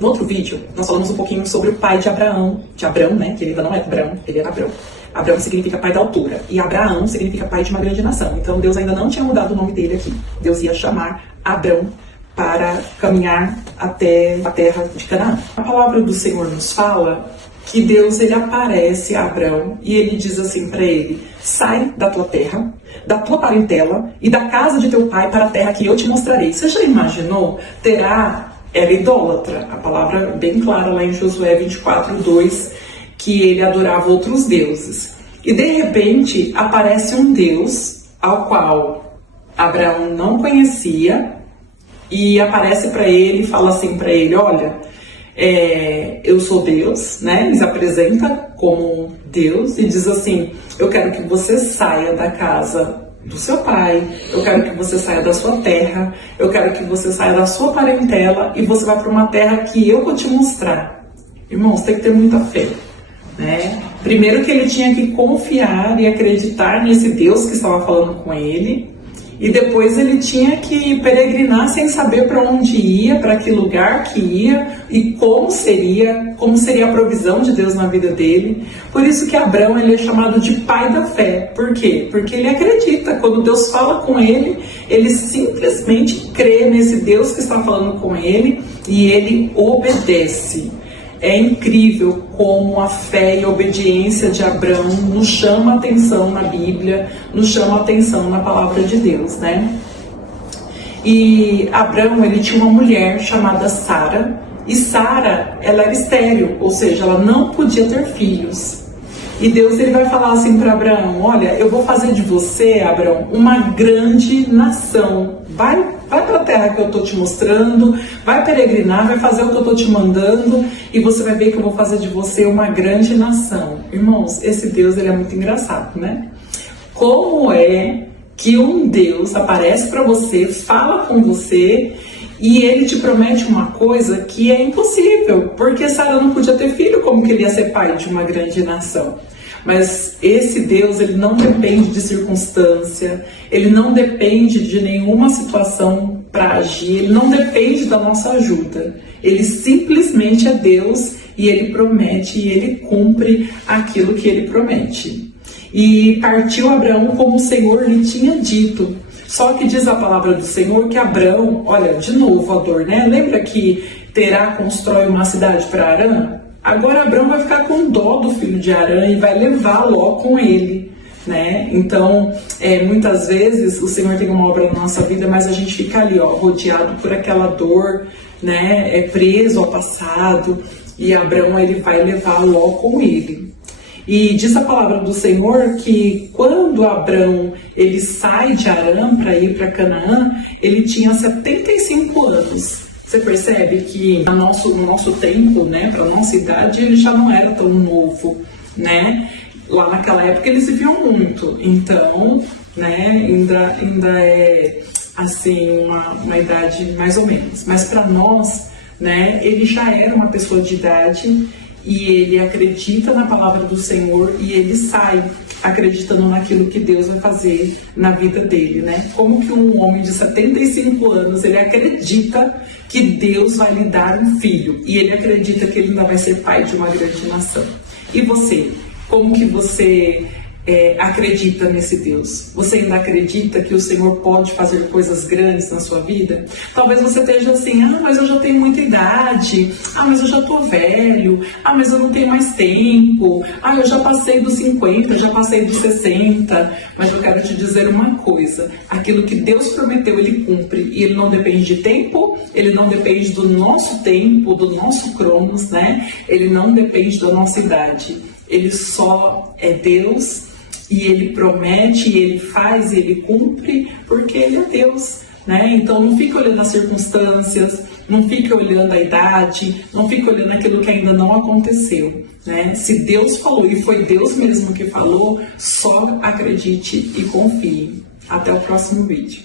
No outro vídeo, nós falamos um pouquinho sobre o pai de Abraão, né, que ele ainda não é Abraão, ele era Abrão. Abrão significa pai da altura, e Abraão significa pai de uma grande nação. Então Deus ainda não tinha mudado o nome dele aqui. Deus ia chamar Abrão para caminhar até a terra de Canaã. A palavra do Senhor nos fala que Deus, ele aparece a Abrão e ele diz assim para ele: sai da tua terra, da tua parentela e da casa de teu pai para a terra que eu te mostrarei. Você já imaginou? Era idólatra. A palavra é bem clara lá em Josué 24:2, que ele adorava outros deuses. E de repente aparece um Deus ao qual Abraão não conhecia e aparece para ele e fala assim para ele: olha, eu sou Deus, né? Ele se apresenta como Deus e diz assim: eu quero que você saia da casa do seu pai, eu quero que você saia da sua terra, eu quero que você saia da sua parentela e você vai para uma terra que eu vou te mostrar. Irmãos, tem que ter muita fé, né? Primeiro que ele tinha que confiar e acreditar nesse Deus que estava falando com ele, e depois ele tinha que peregrinar sem saber para onde ia, para que lugar que ia e como seria a provisão de Deus na vida dele. Por isso que Abrão, ele é chamado de pai da fé. Por quê? Porque ele acredita. Quando Deus fala com ele, ele simplesmente crê nesse Deus que está falando com ele e ele obedece. É incrível como a fé e a obediência de Abrão nos chama a atenção na Bíblia, nos chama a atenção na palavra de Deus, né? E Abrão, ele tinha uma mulher chamada Sara, e Sara, ela era estéril, ou seja, ela não podia ter filhos. E Deus, ele vai falar assim para Abraão: olha, eu vou fazer de você, Abraão, uma grande nação. Vai para a terra que eu estou te mostrando, vai peregrinar, vai fazer o que eu estou te mandando, e você vai ver que eu vou fazer de você uma grande nação. Irmãos, esse Deus, ele é muito engraçado, né? Como é que um Deus aparece para você, fala com você, e ele te promete uma coisa que é impossível, porque Sara não podia ter filho, como que ele ia ser pai de uma grande nação? Mas esse Deus, ele não depende de circunstância, ele não depende de nenhuma situação para agir, ele não depende da nossa ajuda. Ele simplesmente é Deus e ele promete e ele cumpre aquilo que ele promete. E partiu Abraão como o Senhor lhe tinha dito. Só que diz a palavra do Senhor que Abraão, olha, de novo a dor, né? Lembra que Terá constrói uma cidade para Harã? Agora Abraão vai ficar com dó do filho de Harã e vai levar Ló com ele, né? Então, muitas vezes o Senhor tem uma obra na nossa vida, mas a gente fica ali, ó, rodeado por aquela dor, né? Preso ao passado, e Abraão, ele vai levar Ló com ele. E diz a palavra do Senhor que quando Abrão, ele sai de Harã para ir para Canaã, ele tinha 75 anos. Você percebe que no nosso tempo, né, para a nossa idade, ele já não era tão novo, né? Lá naquela época eles viviam muito, então, né, ainda é assim uma idade mais ou menos. Mas para nós, né, ele já era uma pessoa de idade e ele acredita na palavra do Senhor e ele sai acreditando naquilo que Deus vai fazer na vida dele, né? Como que um homem de 75 anos, ele acredita que Deus vai lhe dar um filho e ele acredita que ele ainda vai ser pai de uma grande nação. E você? Como que você acredita nesse Deus? Você ainda acredita que o Senhor pode fazer coisas grandes na sua vida? Talvez você esteja assim: mas eu já tenho muita idade, mas eu já tô velho, mas eu não tenho mais tempo, eu já passei dos 50, já passei dos 60. Mas eu quero te dizer uma coisa: aquilo que Deus prometeu, ele cumpre, e ele não depende de tempo, ele não depende do nosso tempo, do nosso cronos, né? Ele não depende da nossa idade. Ele só é Deus, e ele promete, e ele faz, e ele cumpre, porque ele é Deus, né? Então não fique olhando as circunstâncias, não fique olhando a idade, não fique olhando aquilo que ainda não aconteceu, né? Se Deus falou, e foi Deus mesmo que falou, só acredite e confie. Até o próximo vídeo.